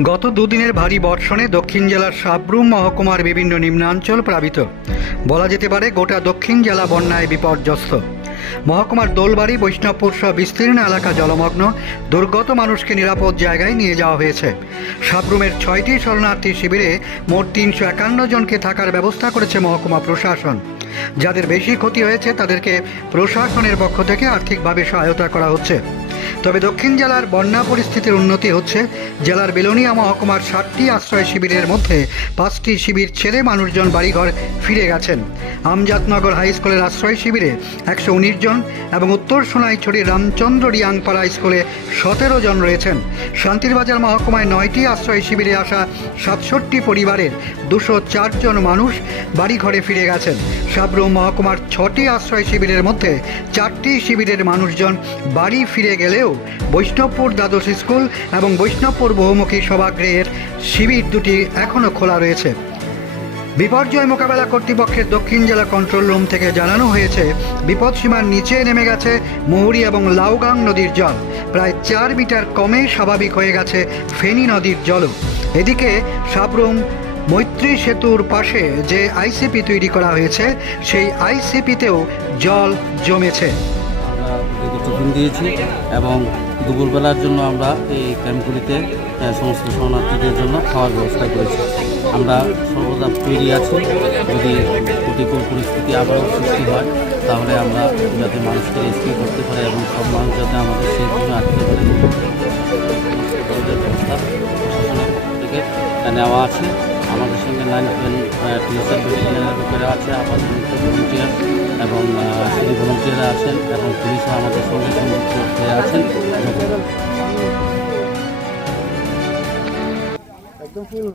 গত দুদিনের ভারী বর্ষণে দক্ষিণ জেলার সাবরুম মহকুমার বিভিন্ন নিম্নাঞ্চল প্লাবিত। বলা যেতে পারে গোটা দক্ষিণ জেলা বন্যায় বিপর্যস্ত। মহকুমার দোলবাড়ি, বৈষ্ণবপুর সহ বিস্তীর্ণ এলাকা জলমগ্ন। দুর্গত মানুষকে নিরাপদ জায়গায় নিয়ে যাওয়া হয়েছে। সাবরুমের 6টি শরণার্থী শিবিরে মোট 351 জনকে থাকার ব্যবস্থা করেছে মহকুমা প্রশাসন। যাদের বেশি ক্ষতি হয়েছে তাদেরকে প্রশাসনের পক্ষ থেকে আর্থিকভাবে সহায়তা করা হচ্ছে। তবে দক্ষিণ জেলার বন্যা পরিস্থিতির উন্নতি হচ্ছে। জেলার বেলোনিয়া মহকুমার 60টি আশ্রয় শিবিরের মধ্যে 5টি শিবির ছেড়ে মানুষজন বাড়িঘর ফিরে গেছেন। আমজাদনগর হাই স্কুলের আশ্রয় শিবিরে 119 জন এবং উত্তর সোনাইছড়ির রামচন্দ্র রিয়াংপাড়া স্কুলে 17 জন রয়েছেন। শান্তিরবাজার মহকুমায় 9টি আশ্রয় শিবিরে আসা 67 পরিবারের 204 জন মানুষ বাড়িঘরে ফিরে গেছেন। সাবরুম মহকুমার 6টি আশ্রয় শিবিরের মধ্যে 4টি শিবিরের মানুষজন বাড়ি ফিরে গেলেও বৈষ্ণবপুর দ্বাদশ স্কুল এবং বৈষ্ণবপুর বহুমুখী সভাগৃহের শিবির দুটি এখনও খোলা রয়েছে। বিপর্যয় মোকাবেলা কর্তৃপক্ষের দক্ষিণ জেলা কন্ট্রোল রুম থেকে জানানো হয়েছে, বিপদসীমার নিচে নেমে গেছে মুহুরী এবং লাউগাং নদীর জল। প্রায় 4 মিটার কমে স্বাভাবিক হয়ে গেছে ফেনী নদীর জলও। এদিকে সাবরুম মৈত্রী সেতুর পাশে যে আইসিপি তৈরি করা হয়েছে সেই আইসিপিতেও জল জমেছে। আমরা টিফিন দিয়েছি এবং দুপুরবেলার জন্য আমরা এই ক্যাম্পগুলিতে সমস্ত শরণার্থীদের জন্য খাওয়ার ব্যবস্থা করেছি। আমরা সর্বদা তৈরি আছি, যদি প্রতিকূল পরিস্থিতি আবারও সৃষ্টি হয় তাহলে আমরা যাতে মানুষকে রেস্কিউ করতে পারি এবং সব মানুষ যাতে আমাদের সেই জন্য আসতে পারে ব্যবস্থা প্রশাসনের পক্ষ থেকে নেওয়া আছে। আমাদের সঙ্গে 9 টিএসআর ব্যাটালিয়নের আছে, আপাতত ভলেন্টিয়ার এবং সিটি ভলেন্টিয়াররা আছেন এবং পুলিশও আমাদের সঙ্গে সংযুক্ত হয়ে আছেন।